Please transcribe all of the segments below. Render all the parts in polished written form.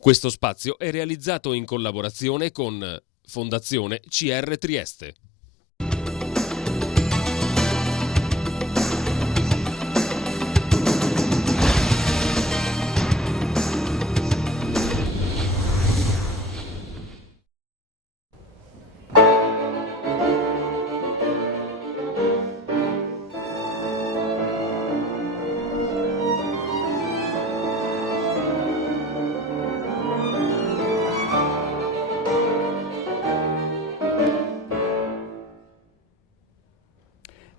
Questo spazio è realizzato in collaborazione con Fondazione CR Trieste.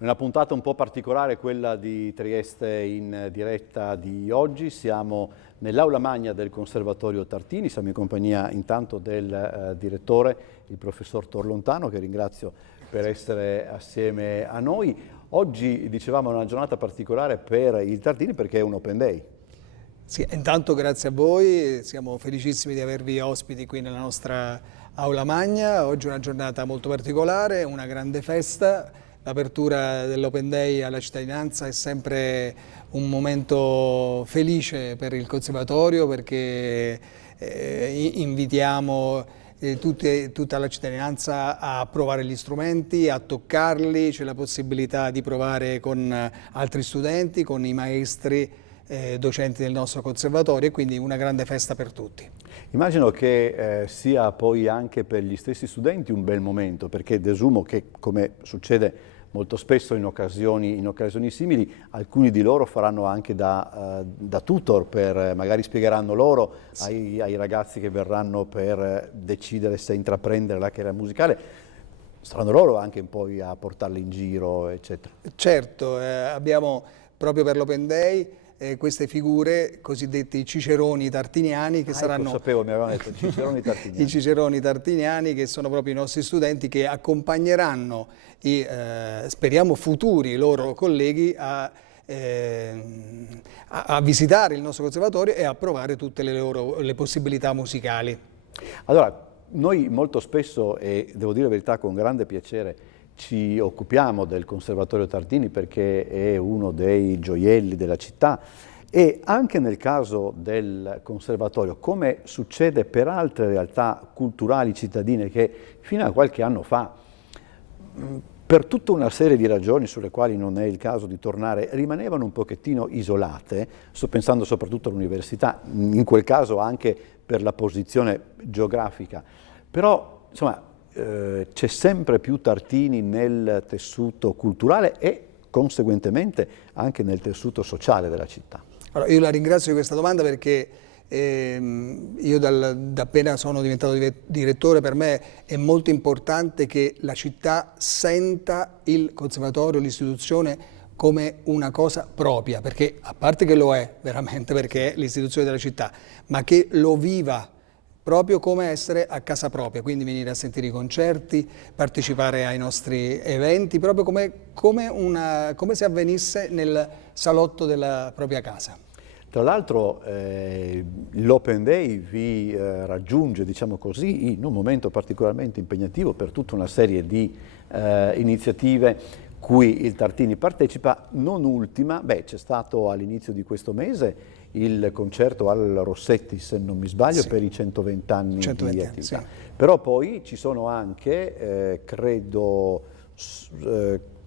Una puntata un po' particolare, quella di Trieste in diretta di oggi. Siamo nell'aula magna del Conservatorio Tartini, siamo in compagnia intanto del direttore, il professor Torlontano, che ringrazio per essere assieme a noi. Oggi, dicevamo, è una giornata particolare per il Tartini perché è un Open Day. Sì, intanto grazie a voi, siamo felicissimi di avervi ospiti qui nella nostra aula magna. Oggi è una giornata molto particolare, una grande festa. L'apertura dell'Open Day alla cittadinanza è sempre un momento felice per il Conservatorio perché invitiamo tutta la cittadinanza a provare gli strumenti, a toccarli, c'è la possibilità di provare con altri studenti, con i maestri, docenti del nostro Conservatorio, e quindi una grande festa per tutti. Immagino che sia poi anche per gli stessi studenti un bel momento, perché desumo che, come succede molto spesso in occasioni simili, alcuni di loro faranno anche da tutor, magari spiegheranno loro ai ragazzi che verranno per decidere se intraprendere la carriera musicale, saranno loro anche poi a portarli in giro, eccetera. Certo, abbiamo proprio per l'Open Day queste figure cosiddetti ciceroni tartiniani che saranno... sapevo, mi avevano detto ciceroni tartiniani. I ciceroni tartiniani, che sono proprio i nostri studenti che accompagneranno i, speriamo, futuri loro colleghi a visitare il nostro conservatorio e a provare tutte le possibilità musicali. Allora, noi molto spesso, e devo dire la verità con grande piacere, ci occupiamo del Conservatorio Tartini perché è uno dei gioielli della città, e anche nel caso del Conservatorio, come succede per altre realtà culturali cittadine che fino a qualche anno fa, per tutta una serie di ragioni sulle quali non è il caso di tornare, rimanevano un pochettino isolate, sto pensando soprattutto all'università, in quel caso anche per la posizione geografica, però insomma c'è sempre più Tartini nel tessuto culturale e conseguentemente anche nel tessuto sociale della città. Allora, io la ringrazio di questa domanda perché io da appena sono diventato direttore, per me è molto importante che la città senta il conservatorio, l'istituzione, come una cosa propria, perché a parte che lo è veramente, perché è l'istituzione della città, ma che lo viva proprio come essere a casa propria, quindi venire a sentire i concerti, partecipare ai nostri eventi, proprio come se avvenisse nel salotto della propria casa. Tra l'altro l'Open Day vi raggiunge, diciamo così, in un momento particolarmente impegnativo per tutta una serie di iniziative cui il Tartini partecipa, non ultima, c'è stato all'inizio di questo mese il concerto al Rossetti, se non mi sbaglio, sì, per i 120 anni di attività. Sì. Però poi ci sono anche, credo,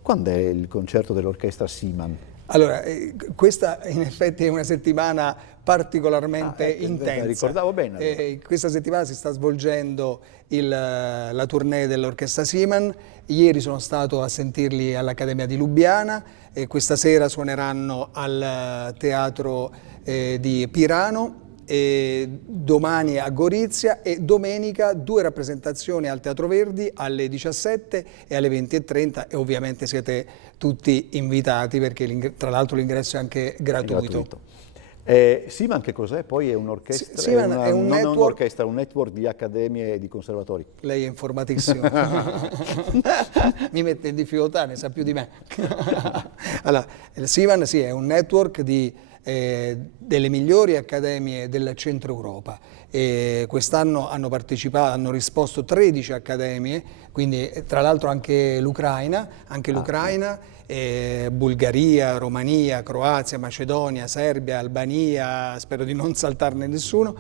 quando è il concerto dell'orchestra Siemann? Allora, questa in effetti è una settimana particolarmente intensa. Ricordavo bene. Allora. Questa settimana si sta svolgendo la tournée dell'orchestra Siemann. Ieri sono stato a sentirli all'Accademia di Lubiana e questa sera suoneranno al Teatro di Pirano, e domani a Gorizia, e domenica 2 rappresentazioni al Teatro Verdi alle 17 e alle 20:30, e ovviamente siete tutti invitati perché tra l'altro l'ingresso è anche gratuito. Siemann che cos'è? Poi è un'orchestra? Siemann è un non network, un'orchestra, un network di accademie e di conservatori. Lei è informatissimo. Mi mette in difficoltà, ne sa più di me. Allora, il Siemann sì, è un network delle migliori accademie del centro Europa. Quest'anno hanno risposto 13 accademie, quindi tra l'altro anche l'Ucraina, Bulgaria, Romania, Croazia, Macedonia, Serbia, Albania, spero di non saltarne nessuno.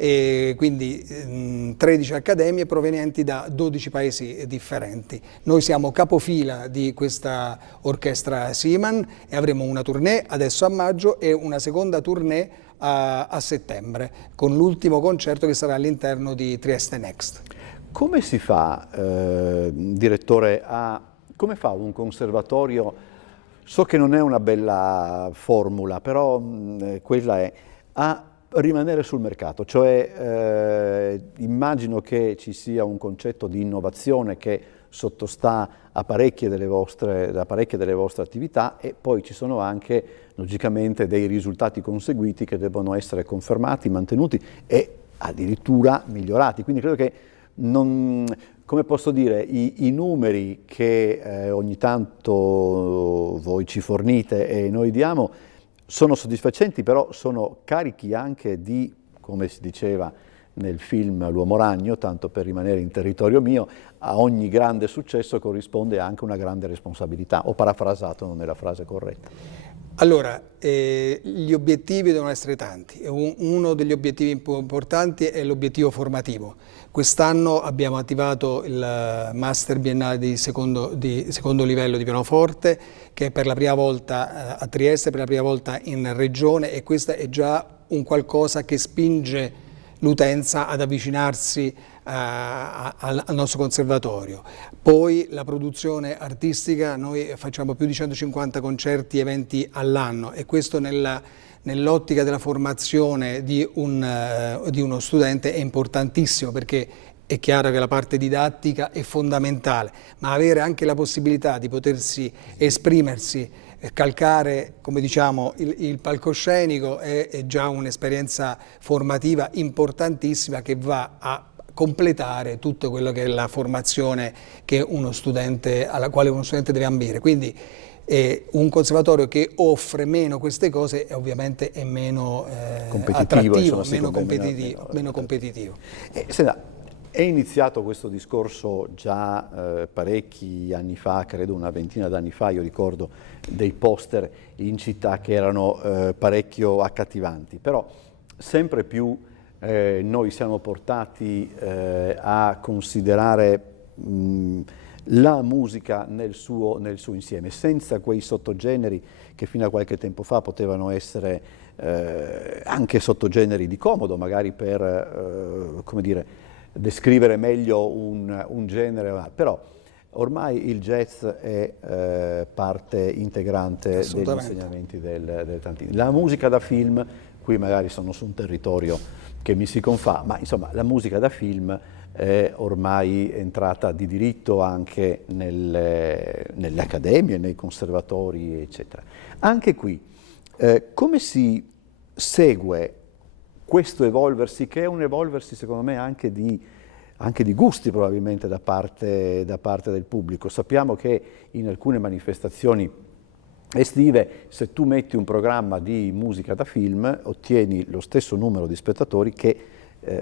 e quindi 13 accademie provenienti da 12 paesi differenti. Noi siamo capofila di questa orchestra Schumann e avremo una tournée adesso a maggio e una seconda tournée a settembre, con l'ultimo concerto che sarà all'interno di Trieste Next. Come si fa, direttore, come fa un conservatorio? So che non è una bella formula, però quella è, a rimanere sul mercato, cioè immagino che ci sia un concetto di innovazione che sottostà a parecchie delle vostre attività e poi ci sono anche logicamente dei risultati conseguiti che devono essere confermati, mantenuti e addirittura migliorati. Quindi credo che come posso dire, i numeri che ogni tanto voi ci fornite e noi diamo sono soddisfacenti, però sono carichi anche di, come si diceva nel film L'Uomo Ragno, tanto per rimanere in territorio mio, a ogni grande successo corrisponde anche una grande responsabilità. Ho parafrasato, non è la frase corretta. Allora, gli obiettivi devono essere tanti. Uno degli obiettivi importanti è l'obiettivo formativo. Quest'anno abbiamo attivato il Master Biennale di secondo livello di pianoforte, che è per la prima volta a Trieste, per la prima volta in regione, e questo è già un qualcosa che spinge l'utenza ad avvicinarsi al nostro conservatorio. Poi la produzione artistica, noi facciamo più di 150 concerti e eventi all'anno e questo nell'ottica della formazione di uno studente è importantissimo, perché è chiaro che la parte didattica è fondamentale, ma avere anche la possibilità di potersi esprimersi, calcare, come diciamo, il palcoscenico è già un'esperienza formativa importantissima che va a completare tutto quello che è la formazione che alla quale uno studente deve ambire. Quindi un conservatorio che offre meno queste cose ovviamente è meno attrattivo, meno competitivo. Senta, è iniziato questo discorso già parecchi anni fa, credo una ventina d'anni fa. Io ricordo dei poster in città che erano parecchio accattivanti, però sempre più noi siamo portati a considerare la musica nel suo insieme, senza quei sottogeneri che fino a qualche tempo fa potevano essere anche sottogeneri di comodo, magari per, come dire, descrivere meglio un genere, però ormai il jazz è parte integrante degli insegnamenti del Tantini. La musica da film, qui magari sono su un territorio che mi si confà, ma insomma la musica da film è ormai entrata di diritto anche nelle accademie, nei conservatori, eccetera. Anche qui, come si segue questo evolversi, che è un evolversi secondo me anche di gusti probabilmente da parte del pubblico? Sappiamo che in alcune manifestazioni estive, se tu metti un programma di musica da film, ottieni lo stesso numero di spettatori che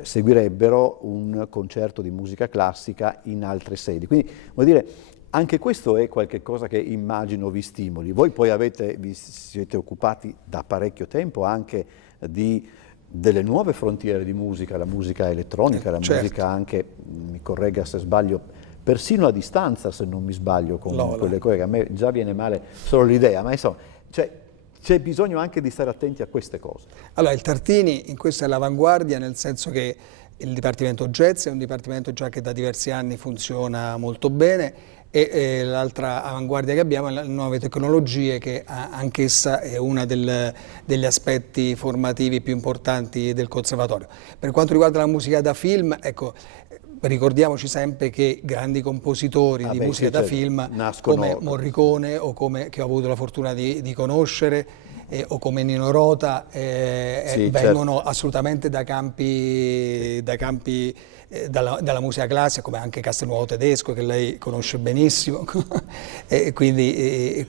seguirebbero un concerto di musica classica in altre sedi. Quindi, vuol dire, anche questo è qualche cosa che immagino vi stimoli. Voi poi vi siete occupati da parecchio tempo anche delle nuove frontiere di musica, la musica elettronica, la musica anche, mi corregga se sbaglio, persino a distanza, se non mi sbaglio, con quelle cose che a me già viene male solo l'idea, ma insomma, c'è bisogno anche di stare attenti a queste cose. Allora, il Tartini in questo è all'avanguardia, nel senso che il Dipartimento Jazz è un dipartimento già che da diversi anni funziona molto bene e l'altra avanguardia che abbiamo è le nuove tecnologie, che anch'essa è uno degli aspetti formativi più importanti del conservatorio. Per quanto riguarda la musica da film, ecco, ricordiamoci sempre che grandi compositori di musica da film come Morricone o come che ho avuto la fortuna di conoscere o come Nino Rota vengono assolutamente da campi dalla musica classica, come anche Castelnuovo Tedesco, che lei conosce benissimo. E quindi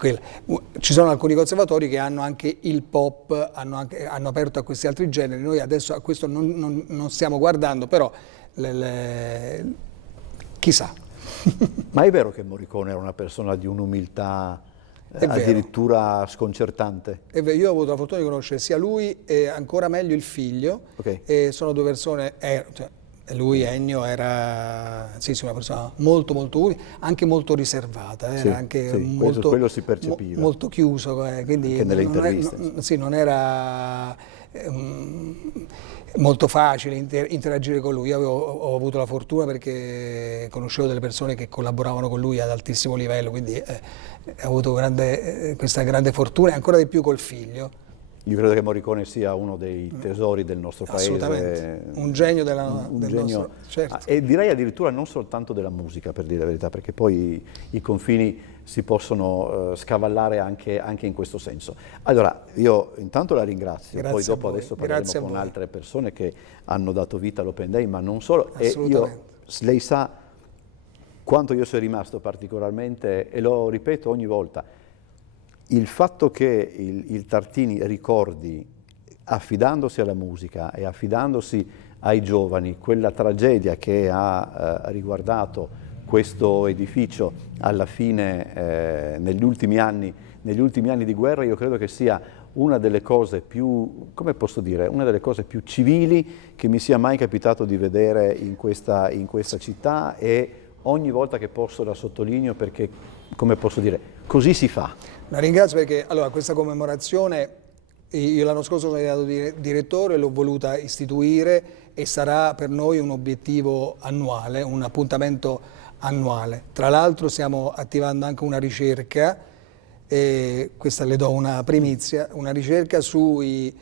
ci sono alcuni conservatori che hanno anche il pop, hanno aperto a questi altri generi. Noi adesso a questo non stiamo guardando, però chissà. Ma è vero che Morricone era una persona di un'umiltà addirittura sconcertante. Io ho avuto la fortuna di conoscere sia lui e ancora meglio il figlio, e sono due persone, cioè, lui, Ennio, era una persona molto unica, anche molto riservata, era anche molto, quello si percepiva. Molto chiuso, quindi anche nelle interviste. Non era molto facile interagire con lui. Io ho avuto la fortuna perché conoscevo delle persone che collaboravano con lui ad altissimo livello, quindi ho avuto questa grande fortuna, e ancora di più col figlio. Io credo che Morricone sia uno dei tesori del nostro paese. Assolutamente, un genio del genio, nostro, certo. E direi addirittura non soltanto della musica, per dire la verità, perché poi i confini si possono scavallare anche in questo senso. Allora, io intanto la ringrazio, poi dopo adesso parleremo con altre persone che hanno dato vita all'Open Day, ma non solo. E lei sa quanto io sia rimasto particolarmente, e lo ripeto ogni volta, il fatto che il Tartini ricordi, affidandosi alla musica e affidandosi ai giovani, quella tragedia che ha riguardato questo edificio alla fine, negli ultimi anni di guerra, io credo che sia una delle cose più, come posso dire, una delle cose più civili che mi sia mai capitato di vedere in questa città, e ogni volta che posso la sottolineo perché, come posso dire, così si fa. La ringrazio perché questa commemorazione, io l'anno scorso sono diventato direttore, l'ho voluta istituire e sarà per noi un obiettivo annuale, un appuntamento annuale. Tra l'altro stiamo attivando anche una ricerca, e questa le do una primizia, una ricerca sui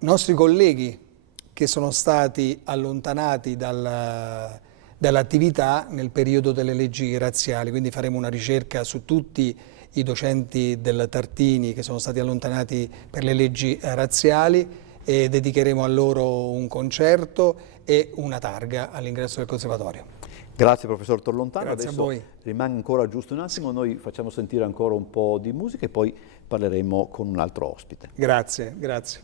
nostri colleghi che sono stati allontanati dall'attività nel periodo delle leggi razziali, quindi faremo una ricerca su tutti i docenti del Tartini che sono stati allontanati per le leggi razziali, e dedicheremo a loro un concerto e una targa all'ingresso del conservatorio. Grazie professor Torlontano. Grazie adesso a voi. Rimane ancora giusto un attimo, noi facciamo sentire ancora un po' di musica e poi parleremo con un altro ospite. Grazie, grazie.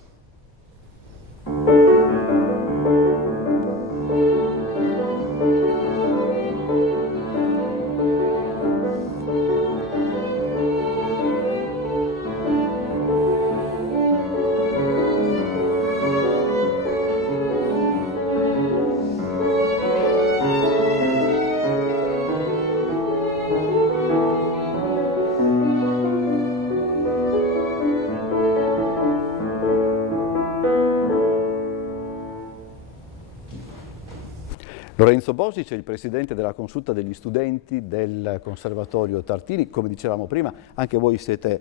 Lorenzo Bosic è il presidente della consulta degli studenti del Conservatorio Tartini. Come dicevamo prima, anche voi siete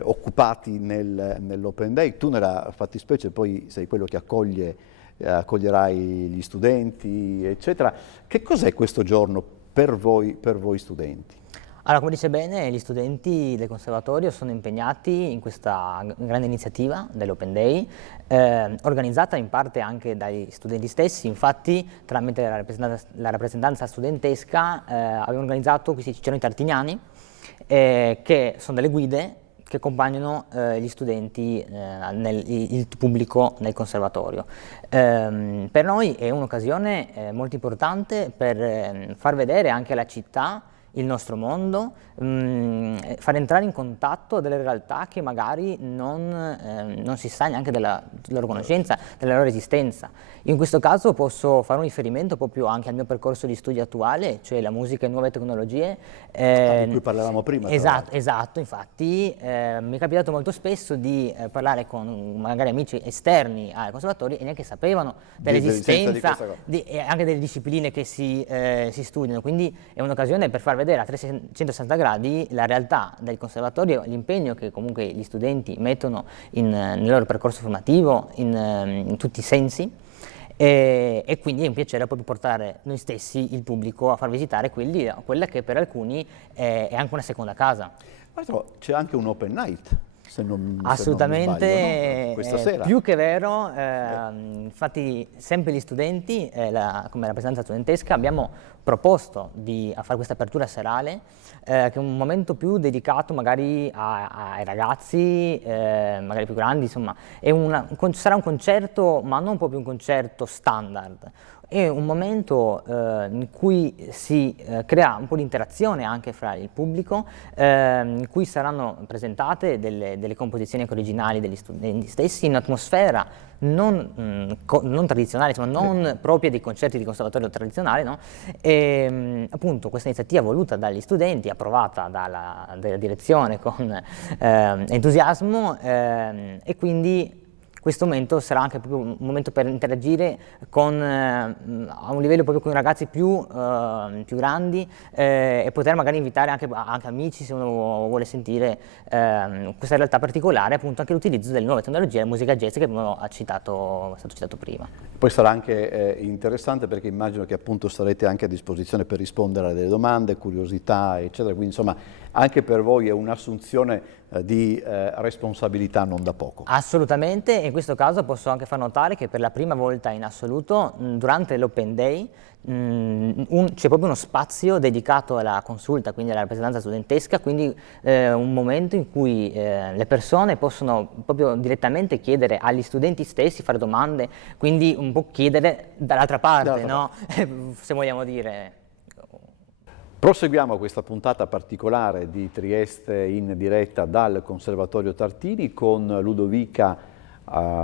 occupati nell'Open Day, tu nella fattispecie poi sei quello che accoglierai gli studenti, eccetera. Che cos'è questo giorno per voi studenti? Allora, come dice bene, gli studenti del Conservatorio sono impegnati in questa grande iniziativa dell'Open Day, organizzata in parte anche dagli studenti stessi. Infatti, tramite la rappresentanza studentesca, abbiamo organizzato questi ciceroni tartiniani, che sono delle guide che accompagnano gli studenti, il pubblico nel Conservatorio. Per noi è un'occasione molto importante per far vedere anche alla città il nostro mondo, far entrare in contatto delle realtà che magari non si sa neanche della loro conoscenza, della loro esistenza. In questo caso posso fare un riferimento proprio anche al mio percorso di studio attuale, cioè la musica e nuove tecnologie. Di cui parlavamo prima. Esatto, infatti mi è capitato molto spesso di parlare con magari amici esterni ai conservatori e neanche sapevano dell'esistenza e anche delle discipline che si studiano, quindi è un'occasione per far vedere a 360 gradi la realtà del conservatorio, l'impegno che comunque gli studenti mettono nel loro percorso formativo in tutti i sensi, e quindi è un piacere proprio portare noi stessi, il pubblico, a far visitare quella che per alcuni è anche una seconda casa. C'è anche un open night. Assolutamente, se non mi sbaglio, no? Questa sera. Più che vero, infatti sempre gli studenti, come rappresentanza studentesca, abbiamo proposto di fare questa apertura serale, che è un momento più dedicato magari ai ragazzi, magari più grandi, insomma, sarà un concerto, ma non proprio un concerto standard. è un momento in cui si crea un po' di interazione anche fra il pubblico, in cui saranno presentate delle composizioni originali degli studenti stessi in un'atmosfera non tradizionale, insomma, non propria dei concerti di conservatorio tradizionale, no? E appunto questa iniziativa voluta dagli studenti, approvata dalla direzione con entusiasmo, e quindi questo momento sarà anche proprio un momento per interagire con, a un livello proprio con i ragazzi più grandi, e poter magari invitare anche amici, se uno vuole sentire questa realtà particolare, appunto anche l'utilizzo delle nuove tecnologie, la musica jazz che abbiamo è stato citato prima. Poi sarà anche interessante perché immagino che appunto sarete anche a disposizione per rispondere a delle domande, curiosità, eccetera, quindi insomma anche per voi è un'assunzione di responsabilità non da poco. Assolutamente, in questo caso posso anche far notare che per la prima volta in assoluto durante l'Open Day c'è proprio uno spazio dedicato alla consulta, quindi alla rappresentanza studentesca, quindi un momento in cui le persone possono proprio direttamente chiedere agli studenti stessi, fare domande, quindi un po' chiedere dall'altra parte, no? Se vogliamo dire. Proseguiamo questa puntata particolare di Trieste in diretta dal Conservatorio Tartini con Ludovica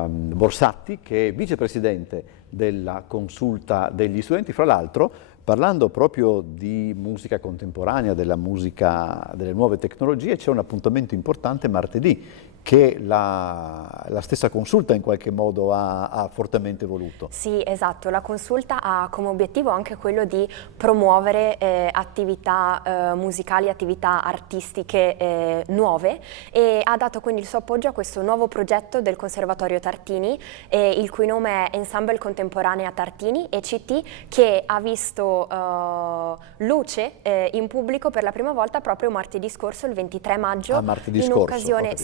Borsatti, che è vicepresidente della consulta degli studenti. Fra l'altro, parlando proprio di musica contemporanea, della musica, delle nuove tecnologie, c'è un appuntamento importante martedì che la stessa consulta in qualche modo ha fortemente voluto. Sì, esatto, la consulta ha come obiettivo anche quello di promuovere attività musicali, attività artistiche nuove, e ha dato quindi il suo appoggio a questo nuovo progetto del Conservatorio Tartini, il cui nome è Ensemble Contemporanea Tartini, ECT, che ha visto luce in pubblico per la prima volta proprio martedì scorso, il 23 maggio, in occasione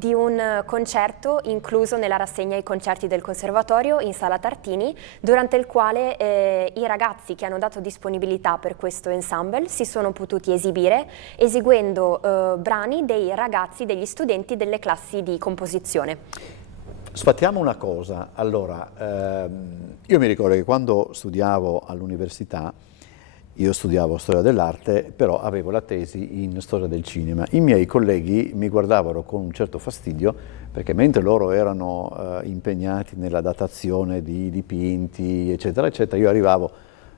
di un concerto incluso nella rassegna I concerti del Conservatorio in Sala Tartini, durante il quale i ragazzi che hanno dato disponibilità per questo ensemble si sono potuti esibire eseguendo brani dei ragazzi, degli studenti delle classi di composizione. Sfattiamo una cosa, allora, io mi ricordo che quando studiavo all'università, io studiavo storia dell'arte, però avevo la tesi in storia del cinema. I miei colleghi mi guardavano con un certo fastidio perché mentre loro erano impegnati nella datazione di dipinti, eccetera, eccetera, io arrivavo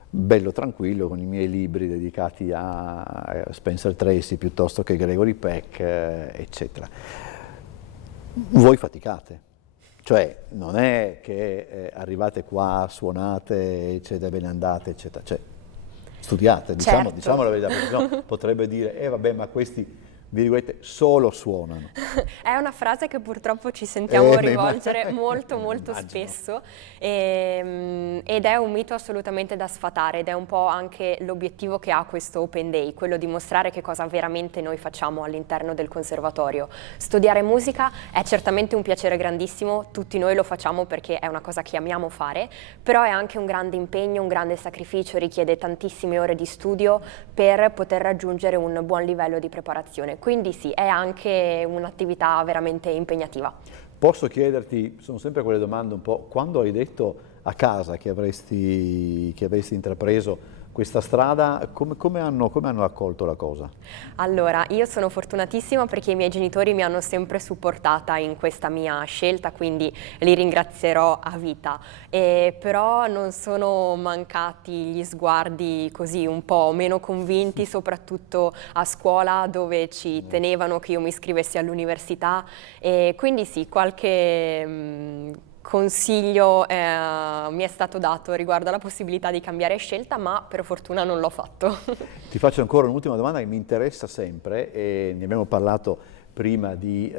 bello tranquillo con i miei libri dedicati a Spencer Tracy piuttosto che Gregory Peck, eccetera. Voi faticate. Cioè, non è che arrivate qua, suonate, eccetera, ve ne andate, eccetera. Cioè, studiate, certo. diciamo la verità, perché no, potrebbe dire, vabbè, ma questi, virgolette, solo suonano. È una frase che purtroppo ci sentiamo rivolgere molto spesso, ed è un mito assolutamente da sfatare, ed è un po' anche l'obiettivo che ha questo Open Day, quello di mostrare che cosa veramente noi facciamo all'interno del conservatorio. Studiare musica è certamente un piacere grandissimo, tutti noi lo facciamo perché è una cosa che amiamo fare, però è anche un grande impegno, un grande sacrificio, richiede tantissime ore di studio per poter raggiungere un buon livello di preparazione. Quindi sì, è anche un'attività veramente impegnativa. Posso chiederti, sono sempre quelle domande un po', quando hai detto a casa che avresti intrapreso questa strada, come hanno accolto la cosa? Allora, io sono fortunatissima perché i miei genitori mi hanno sempre supportata in questa mia scelta, quindi li ringrazierò a vita. Però non sono mancati gli sguardi così un po' meno convinti, soprattutto a scuola dove ci tenevano che io mi iscrivessi all'università, e quindi sì, qualche consiglio mi è stato dato riguardo alla possibilità di cambiare scelta, ma per fortuna non l'ho fatto. Ti faccio ancora un'ultima domanda che mi interessa sempre, e ne abbiamo parlato prima di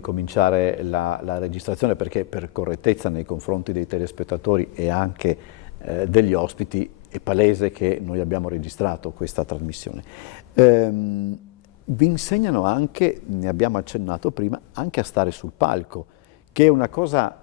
cominciare la registrazione, perché per correttezza nei confronti dei telespettatori e anche degli ospiti è palese che noi abbiamo registrato questa trasmissione. Vi insegnano anche, ne abbiamo accennato prima, anche a stare sul palco, che è una cosa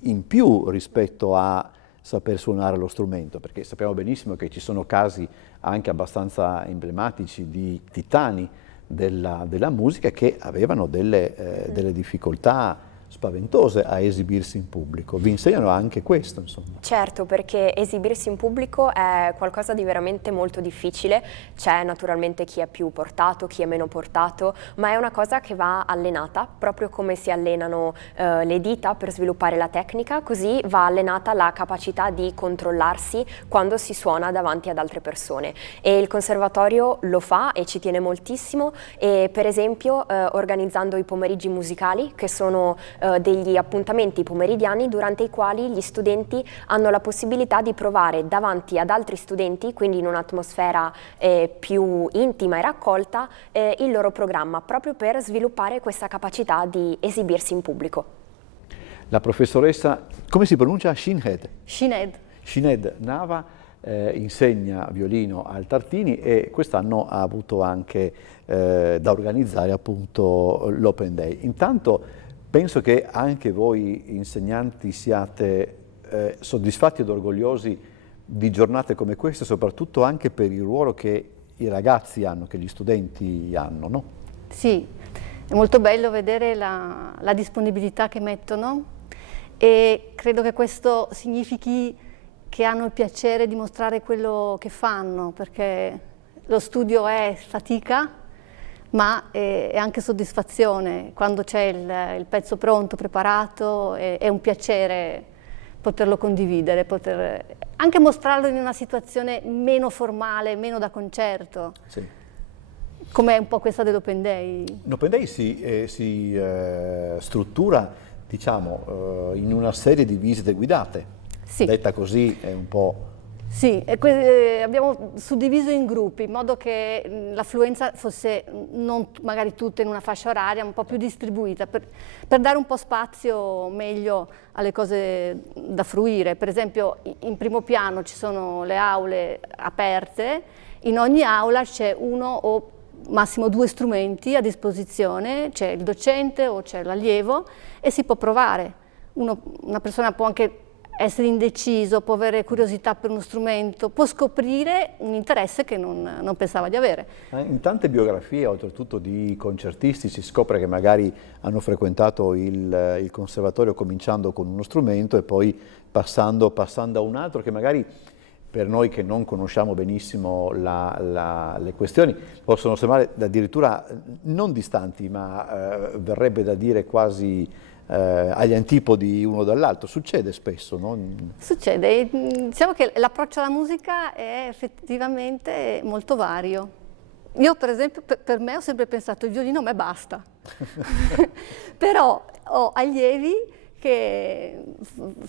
in più rispetto a saper suonare lo strumento, perché sappiamo benissimo che ci sono casi anche abbastanza emblematici di titani della musica che avevano delle difficoltà spaventose a esibirsi in pubblico. Vi insegnano anche questo, insomma. Certo, perché esibirsi in pubblico è qualcosa di veramente molto difficile. C'è naturalmente chi è più portato, chi è meno portato, ma è una cosa che va allenata, proprio come si allenano le dita per sviluppare la tecnica, così va allenata la capacità di controllarsi quando si suona davanti ad altre persone. E il conservatorio lo fa e ci tiene moltissimo, e per esempio organizzando i pomeriggi musicali, che sono degli appuntamenti pomeridiani durante i quali gli studenti hanno la possibilità di provare davanti ad altri studenti, quindi in un'atmosfera più intima e raccolta, il loro programma, proprio per sviluppare questa capacità di esibirsi in pubblico. La professoressa, come si pronuncia? Shinhead? Shinhead. Shinhead Nava insegna violino al Tartini e quest'anno ha avuto anche da organizzare appunto l'Open Day. Intanto penso che anche voi insegnanti siate soddisfatti ed orgogliosi di giornate come queste, soprattutto anche per il ruolo che i ragazzi hanno, che gli studenti hanno, no? Sì, è molto bello vedere la disponibilità che mettono, e credo che questo significhi che hanno il piacere di mostrare quello che fanno, perché lo studio è fatica, ma è anche soddisfazione. Quando c'è il pezzo pronto, preparato, è un piacere poterlo condividere, poter anche mostrarlo in una situazione meno formale, meno da concerto, Sì. come è un po' questa dell'Open Day. L'Open Day si struttura, diciamo, in una serie di visite guidate. Sì. Detta così è un po'... Sì, abbiamo suddiviso in gruppi in modo che l'affluenza fosse non magari tutta in una fascia oraria, un po' più distribuita, per dare un po' spazio meglio alle cose da fruire. Per esempio in primo piano ci sono le aule aperte, in ogni aula c'è uno o massimo 2 strumenti a disposizione, c'è il docente o c'è l'allievo e si può provare. Una persona può anche essere indeciso, può avere curiosità per uno strumento, può scoprire un interesse che non pensava di avere. In tante biografie, oltretutto di concertisti, si scopre che magari hanno frequentato il conservatorio cominciando con uno strumento e poi passando a un altro, che magari per noi che non conosciamo benissimo le questioni possono sembrare addirittura non distanti, ma verrebbe da dire quasi agli antipodi uno dall'altro. Succede spesso, no? Succede, diciamo che l'approccio alla musica è effettivamente molto vario. Io per esempio, per me ho sempre pensato il violino a me basta, però ho allievi che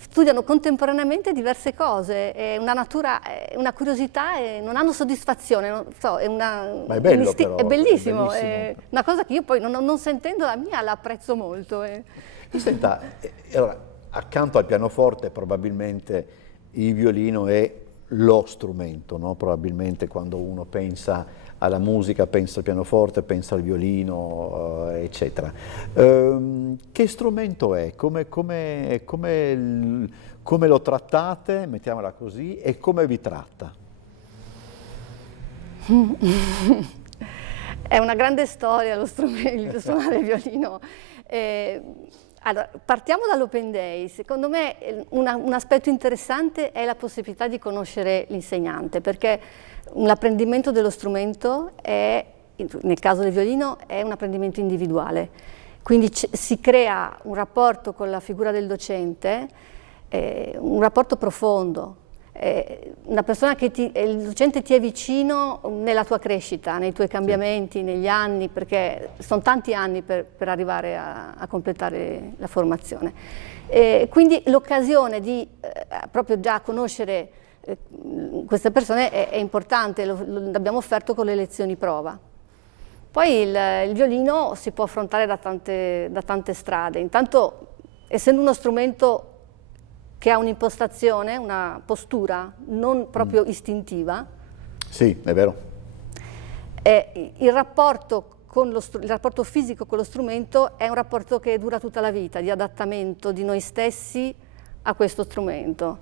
studiano contemporaneamente diverse cose, è una natura, è una curiosità e non hanno soddisfazione, non so, Ma è bello però, è bellissimo, è una cosa che io poi non sentendo la mia la apprezzo molto. Senta, allora, accanto al pianoforte probabilmente il violino è lo strumento, no? Probabilmente quando uno pensa alla musica, pensa al pianoforte, pensa al violino, eccetera. Che strumento è? Come lo trattate, mettiamola così, e come vi tratta? È una grande storia lo suonare il violino. Allora, partiamo dall'Open Day. Secondo me un aspetto interessante è la possibilità di conoscere l'insegnante, perché l'apprendimento dello strumento è, nel caso del violino, è un apprendimento individuale. Quindi si crea un rapporto con la figura del docente, un rapporto profondo. Una persona che il docente ti è vicino nella tua crescita, nei tuoi cambiamenti, negli anni, perché sono tanti anni per arrivare a completare la formazione. Quindi l'occasione di proprio già conoscere queste persone è importante, l'abbiamo offerto con le lezioni prova. Poi il violino si può affrontare da tante strade. Intanto, essendo uno strumento che ha un'impostazione, una postura non proprio istintiva. Sì, è vero. Il rapporto fisico con lo strumento è un rapporto che dura tutta la vita, di adattamento di noi stessi a questo strumento.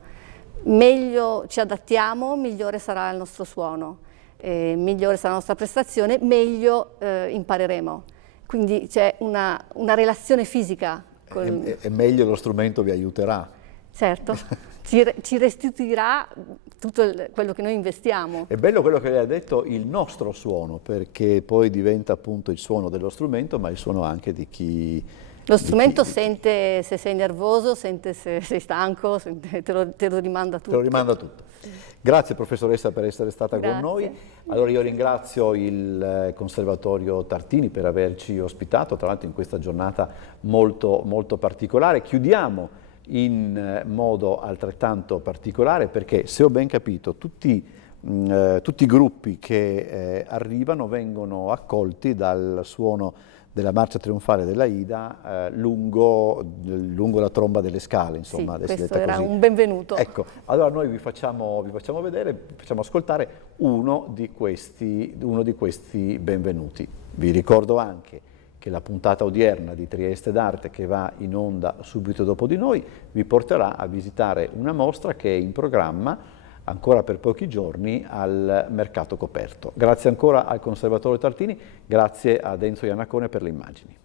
Meglio ci adattiamo, migliore sarà il nostro suono, migliore sarà la nostra prestazione, meglio impareremo. Quindi c'è una relazione fisica E meglio lo strumento vi aiuterà. Certo, ci restituirà tutto quello che noi investiamo. È bello quello che lei ha detto, il nostro suono, perché poi diventa appunto il suono dello strumento, ma il suono anche di chi... Lo strumento sente se sei nervoso, sente se sei stanco, te lo rimanda tutto. Te lo rimanda tutto. Grazie professoressa per essere stata con noi. Allora io ringrazio il Conservatorio Tartini per averci ospitato, tra l'altro in questa giornata molto, molto particolare. Chiudiamo in modo altrettanto particolare perché, se ho ben capito, tutti i gruppi che arrivano vengono accolti dal suono della marcia trionfale dell'Aida lungo la tromba delle scale, insomma. Sì, questo era un benvenuto. Ecco, allora noi vi facciamo vedere, vi facciamo ascoltare uno di questi benvenuti. Vi ricordo anche che la puntata odierna di Trieste d'Arte, che va in onda subito dopo di noi, vi porterà a visitare una mostra che è in programma ancora per pochi giorni al Mercato Coperto. Grazie ancora al Conservatorio Tartini, grazie ad Enzo Iannacone per le immagini.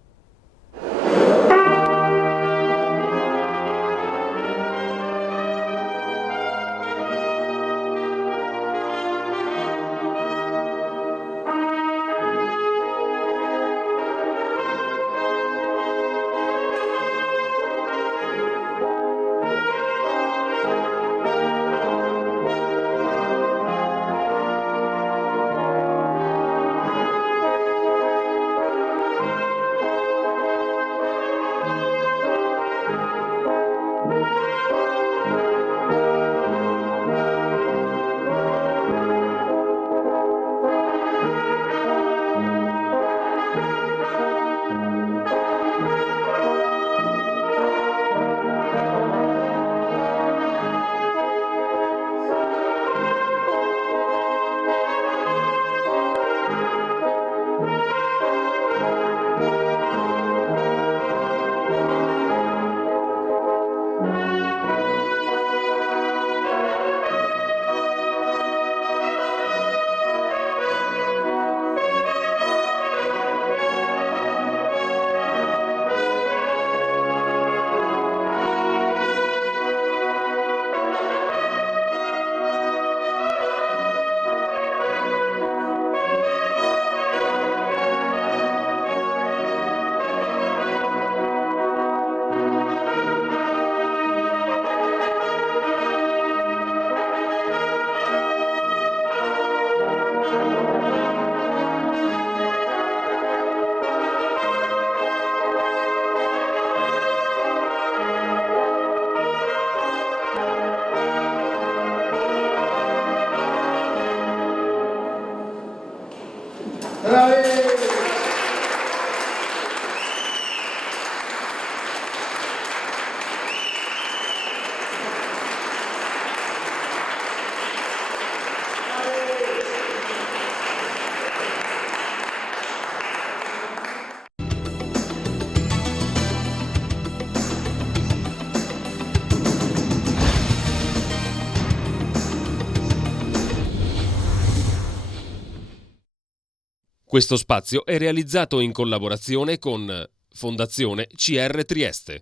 Questo spazio è realizzato in collaborazione con Fondazione CR Trieste.